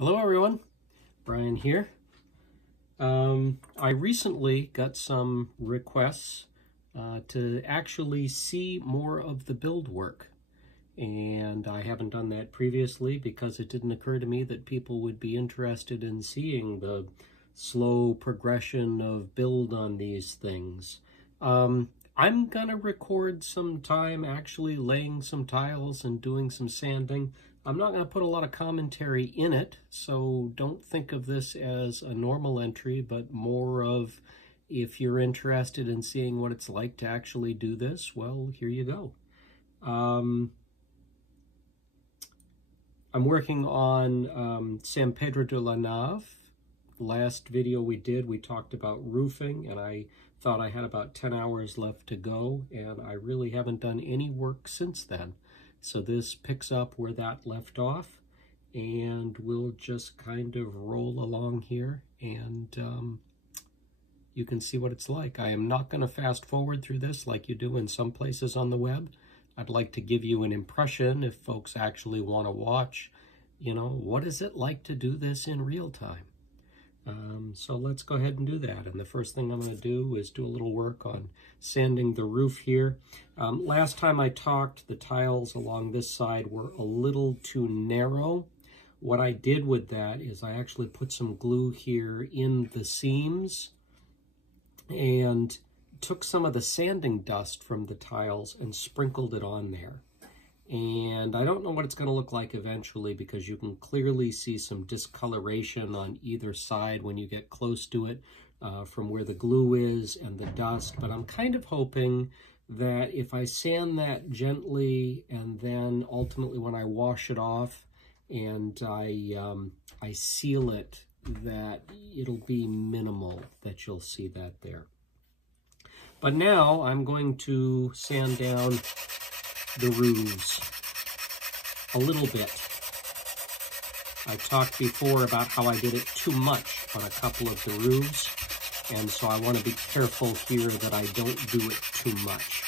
Hello everyone, Brian here. I recently got some requests to actually see more of the build work, and I haven't done that previously because it didn't occur to me that people would be interested in seeing the slow progression of build on these things. I'm gonna record some time actually laying some tiles and doing some sanding. I'm not going to put a lot of commentary in it, so don't think of this as a normal entry, but more of, if you're interested in seeing what it's like to actually do this, well, here you go. I'm working on San Pedro de la Nave. Last video we did, we talked about roofing, and I thought I had about 10 hours left to go, and I really haven't done any work since then. So this picks up where that left off, and we'll just kind of roll along here, and you can see what it's like. I am not going to fast forward through this like you do in some places on the web. I'd like to give you an impression, if folks actually want to watch, you know, what is it like to do this in real time? So let's go ahead and do that. And the first thing I'm going to do is do a little work on sanding the roof here. Last time I talked, the tiles along this side were a little too narrow. What I did with that is I actually put some glue here in the seams and took some of the sanding dust from the tiles and sprinkled it on there. And I don't know what it's going to look like eventually, because you can clearly see some discoloration on either side when you get close to it from where the glue is and the dust. But I'm kind of hoping that if I sand that gently, and then ultimately when I wash it off and I seal it, that it'll be minimal, that you'll see that there. But now I'm going to sand down the roofs a little bit. I talked before about how I did it too much on a couple of the roofs, and so I want to be careful here that I don't do it too much.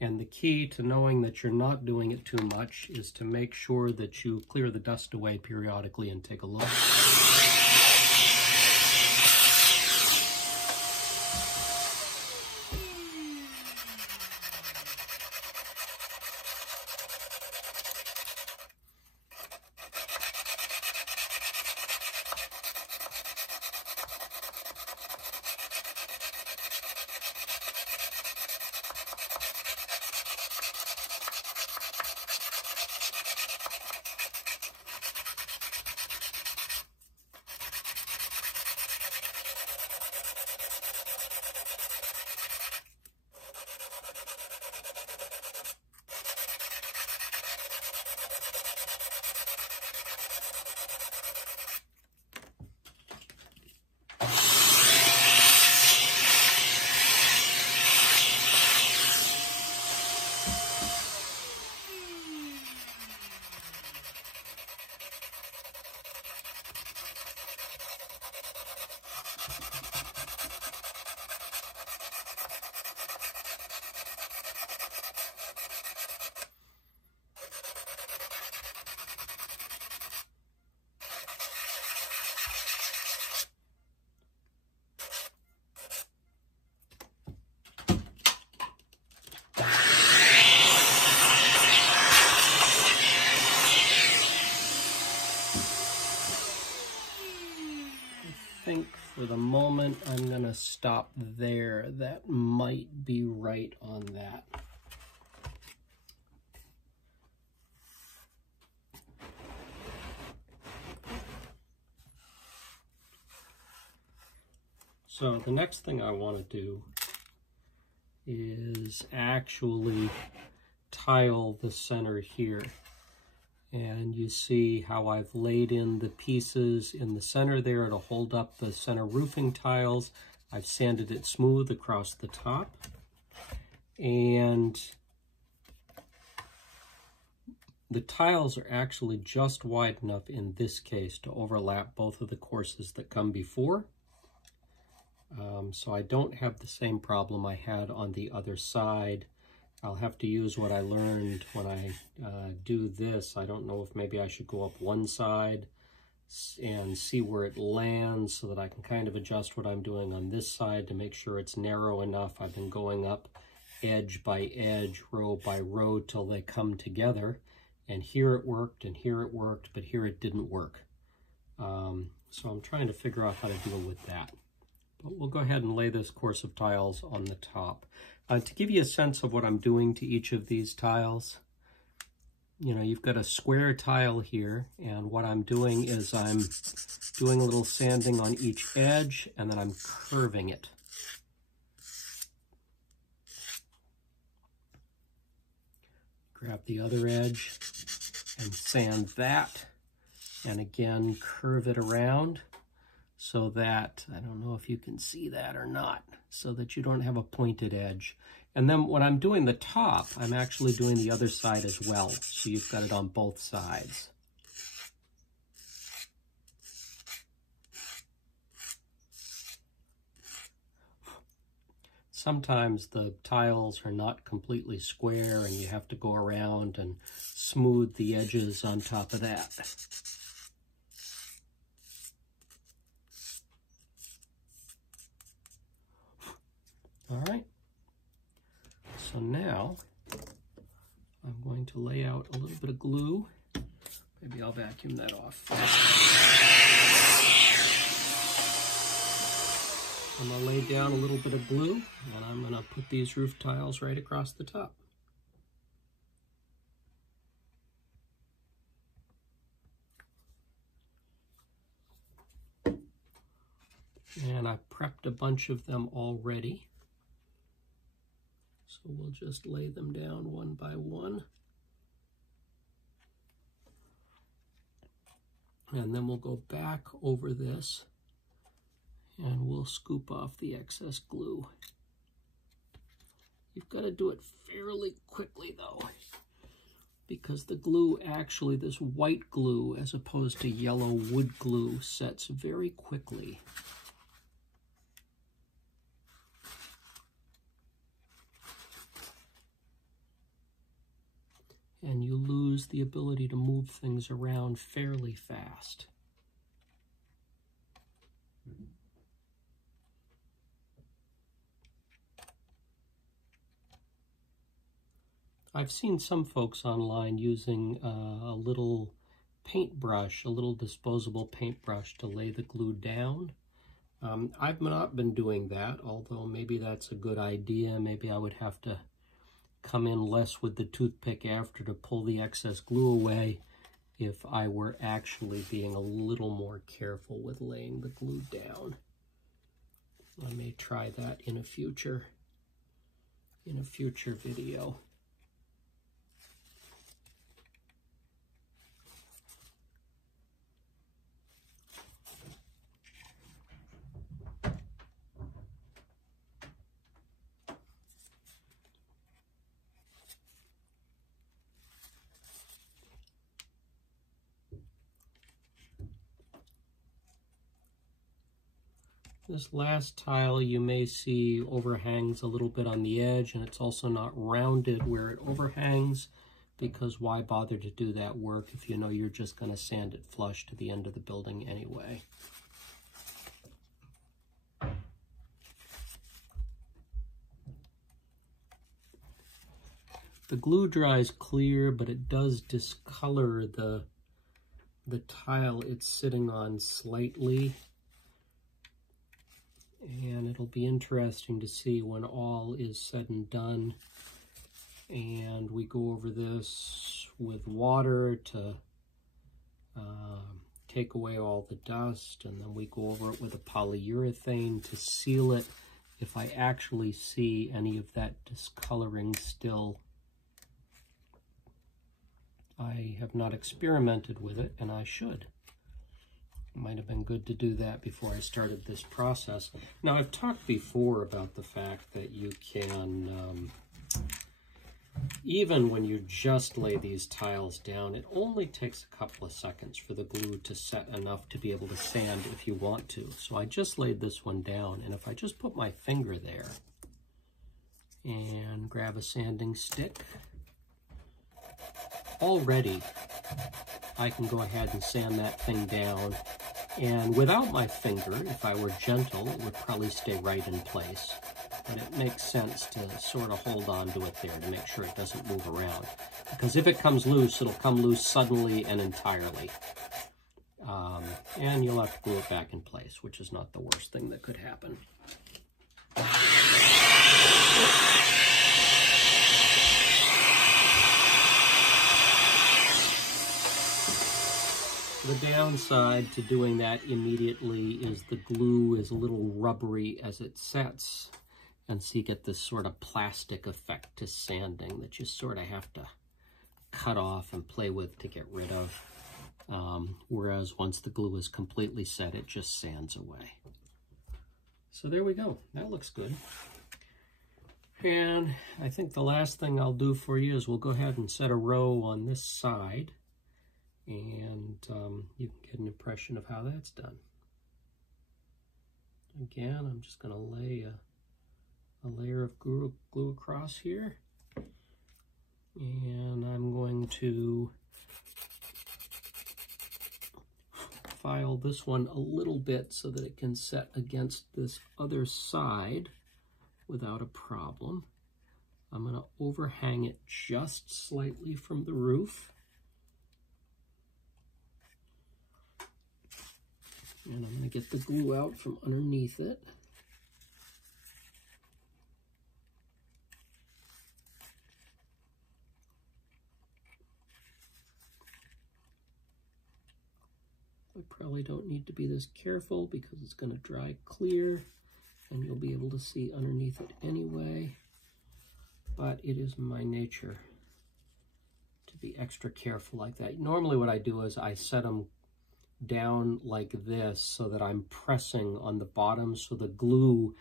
And the key to knowing that you're not doing it too much is to make sure that you clear the dust away periodically and take a look. I think for the moment I'm going to stop there. That might be right on that. So the next thing I want to do is actually tile the center here. And you see how I've laid in the pieces in the center there to hold up the center roofing tiles. I've sanded it smooth across the top. And The tiles are actually just wide enough in this case to overlap both of the courses that come before. So I don't have the same problem I had on the other side. I'll have to use what I learned when I do this. I don't know if maybe I should go up one side and see where it lands so that I can kind of adjust what I'm doing on this side to make sure it's narrow enough. I've been going up edge by edge, row by row till they come together. And here it worked, and here it worked, but here it didn't work. So I'm trying to figure out how to deal with that. But we'll go ahead and lay this course of tiles on the top. To give you a sense of what I'm doing to each of these tiles, you know, you've got a square tile here, and what I'm doing is I'm doing a little sanding on each edge, and then I'm curving it. Grab the other edge and sand that, and again curve it around so that, I don't know if you can see that or not, so that you don't have a pointed edge. And then when I'm doing the top, I'm actually doing the other side as well, so you've got it on both sides. Sometimes the tiles are not completely square and you have to go around and smooth the edges on top of that. All right, so now I'm going to lay out a little bit of glue. Maybe I'll vacuum that off. I'm going to lay down a little bit of glue, and I'm going to put these roof tiles right across the top. And I've prepped a bunch of them already. So we'll just lay them down one by one. And then we'll go back over this and we'll scoop off the excess glue. You've got to do it fairly quickly though, because the glue actually, this white glue as opposed to yellow wood glue, sets very quickly. And you lose the ability to move things around fairly fast. I've seen some folks online using a little paintbrush, a little disposable paintbrush to lay the glue down. I've not been doing that, although maybe that's a good idea. Maybe I would have to come in less with the toothpick after to pull the excess glue away if I were actually being a little more careful with laying the glue down. I may try that in a future video. This last tile you may see overhangs a little bit on the edge, and it's also not rounded where it overhangs, because why bother to do that work if you know you're just going to sand it flush to the end of the building anyway. The glue dries clear, but it does discolor the tile it's sitting on slightly. And it'll be interesting to see when all is said and done and we go over this with water to take away all the dust, and then we go over it with a polyurethane to seal it. If I actually see any of that discoloring still, I have not experimented with it, and I should. Might have been good to do that before I started this process. Now, I've talked before about the fact that you can even when you just lay these tiles down, it only takes a couple of seconds for the glue to set enough to be able to sand if you want to. So I just laid this one down, and if I just put my finger there and grab a sanding stick, already I can go ahead and sand that thing down. And without my finger, if I were gentle, it would probably stay right in place. But it makes sense to sort of hold on to it there to make sure it doesn't move around. Because if it comes loose, it'll come loose suddenly and entirely. And you'll have to glue it back in place, which is not the worst thing that could happen. The downside to doing that immediately is the glue is a little rubbery as it sets. And so you get this sort of plastic effect to sanding that you sort of have to cut off and play with to get rid of. Whereas once the glue is completely set, it just sands away. So there we go. That looks good. And I think the last thing I'll do for you is we'll go ahead and set a row on this side. And you can get an impression of how that's done. Again, I'm just going to lay a layer of glue across here, and I'm going to file this one a little bit so that it can set against this other side without a problem. I'm going to overhang it just slightly from the roof, and I'm going to get the glue out from underneath it. I probably don't need to be this careful because it's going to dry clear and you'll be able to see underneath it anyway. But it is my nature to be extra careful like that. Normally what I do is I set them down like this so that I'm pressing on the bottom so the glue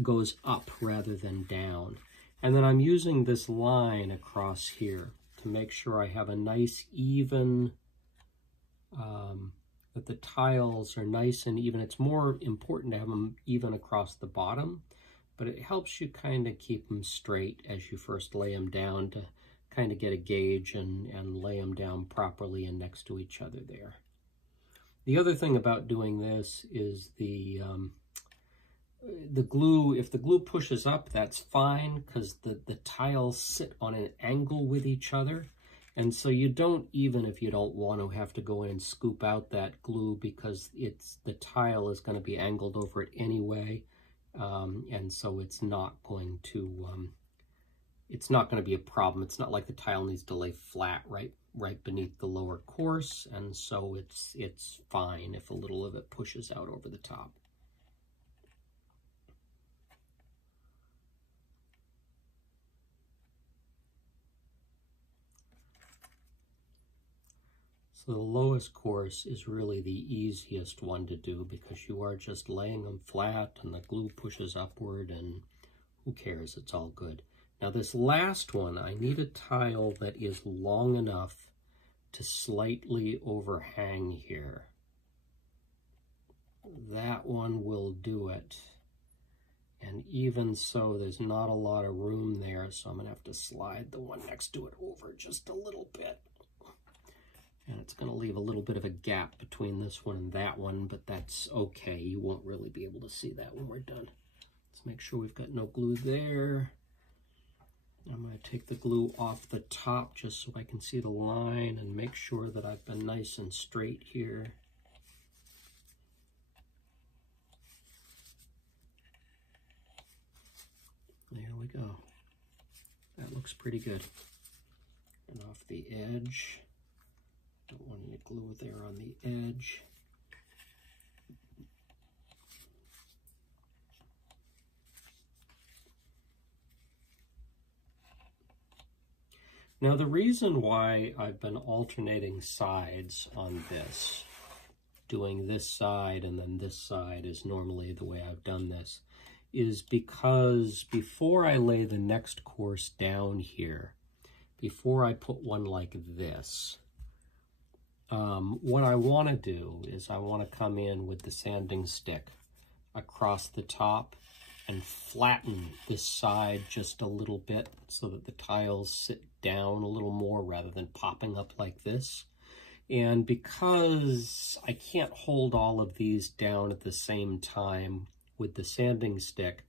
goes up rather than down. And then I'm using this line across here to make sure I have a nice even that the tiles are nice and even. It's more important to have them even across the bottom, but it helps you kind of keep them straight as you first lay them down to kind of get a gauge and lay them down properly and next to each other there. The other thing about doing this is the glue, if the glue pushes up, that's fine because the tiles sit on an angle with each other. And so you don't, even if you don't want to, have to go in and scoop out that glue because the tile is going to be angled over it anyway. And so it's not going to be a problem. It's not like the tile needs to lay flat right beneath the lower course. And so it's fine if a little of it pushes out over the top. So the lowest course is really the easiest one to do because you are just laying them flat and the glue pushes upward and who cares, it's all good. Now this last one, I need a tile that is long enough to slightly overhang here. That one will do it. And even so, there's not a lot of room there, so I'm going to have to slide the one next to it over just a little bit. And it's going to leave a little bit of a gap between this one and that one, but that's okay. You won't really be able to see that when we're done. Let's make sure we've got no glue there. I'm going to take the glue off the top just so I can see the line and make sure that I've been nice and straight here. There we go. That looks pretty good. And off the edge. Don't want any glue there on the edge. Now the reason why I've been alternating sides on this, doing this side and then this side is normally the way I've done this, is because before I lay the next course down here, before I put one like this, what I want to do is I want to come in with the sanding stick across the top and flatten this side just a little bit so that the tiles sit down a little more rather than popping up like this. And because I can't hold all of these down at the same time with the sanding stick,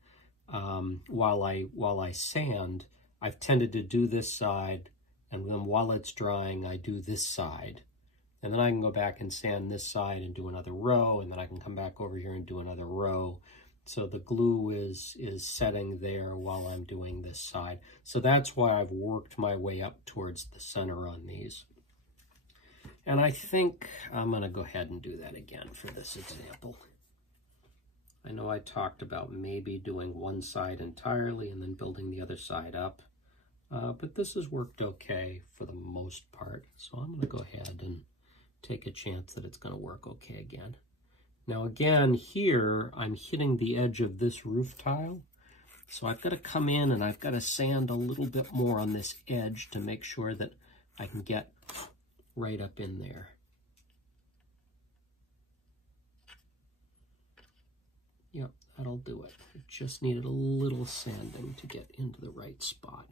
while I sand, I've tended to do this side, and then while it's drying, I do this side. And then I can go back and sand this side and do another row, and then I can come back over here and do another row. So the glue is setting there while I'm doing this side. So that's why I've worked my way up towards the center on these. And I think I'm going to go ahead and do that again for this example. I know I talked about maybe doing one side entirely and then building the other side up. But this has worked okay for the most part. So I'm going to go ahead and take a chance that it's going to work okay again. Now again, here I'm hitting the edge of this roof tile. So I've got to come in and I've got to sand a little bit more on this edge to make sure that I can get right up in there. Yep, that'll do it. It just needed a little sanding to get into the right spot.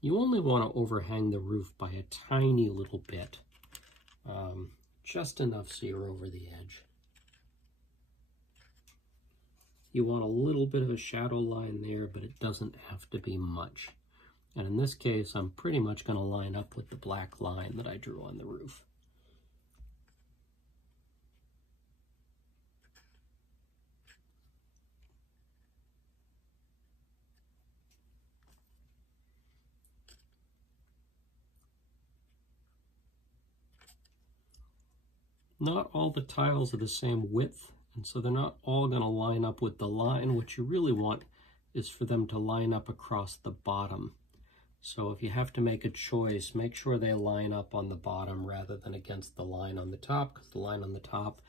You only want to overhang the roof by a tiny little bit, just enough so you're over the edge. You want a little bit of a shadow line there, but it doesn't have to be much. And in this case, I'm pretty much going to line up with the black line that I drew on the roof. Not all the tiles are the same width, and so they're not all going to line up with the line. What you really want is for them to line up across the bottom. So if you have to make a choice, make sure they line up on the bottom rather than against the line on the top, because the line on the top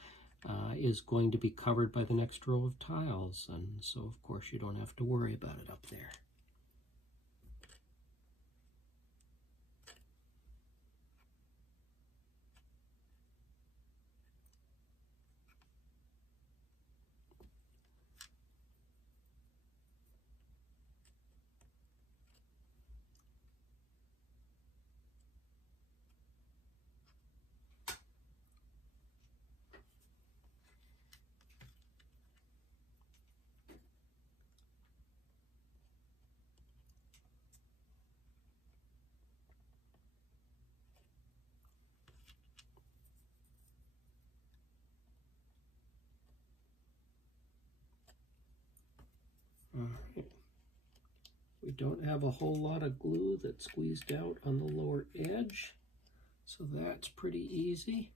is going to be covered by the next row of tiles, and so of course you don't have to worry about it up there. All right. We don't have a whole lot of glue that's squeezed out on the lower edge, so that's pretty easy.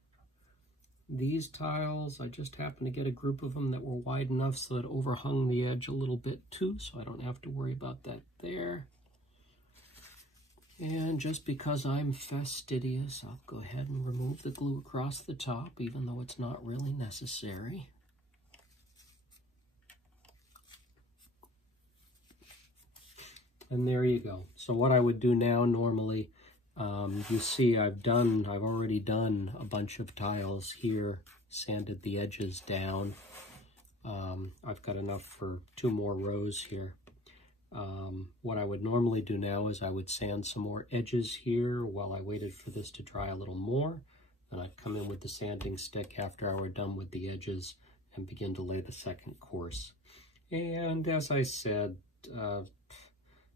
These tiles, I just happened to get a group of them that were wide enough so it overhung the edge a little bit too, so I don't have to worry about that there. And just because I'm fastidious, I'll go ahead and remove the glue across the top, even though it's not really necessary. And there you go. So what I would do now normally, you see I've already done a bunch of tiles here, sanded the edges down. I've got enough for 2 more rows here. What I would normally do now is I would sand some more edges here while I waited for this to dry a little more. Then I'd come in with the sanding stick after I were done with the edges and begin to lay the second course. And as I said,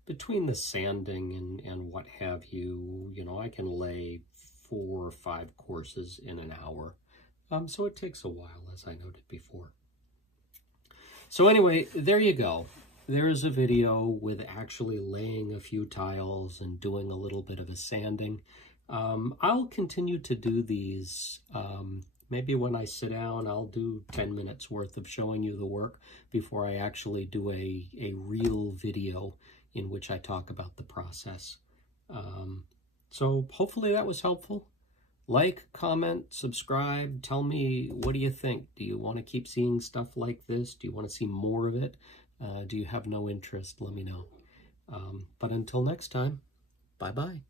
between the sanding and what have you, I can lay 4 or 5 courses in an hour. So it takes a while, as I noted before. So anyway, there you go. There's a video with actually laying a few tiles and doing a little bit of a sanding. I'll continue to do these. Maybe when I sit down, I'll do 10 minutes worth of showing you the work before I actually do a real video in which I talk about the process. So hopefully that was helpful. Like, comment, subscribe, tell me, what do you think? Do you want to keep seeing stuff like this? Do you want to see more of it? Do you have no interest? Let me know. But until next time, bye-bye.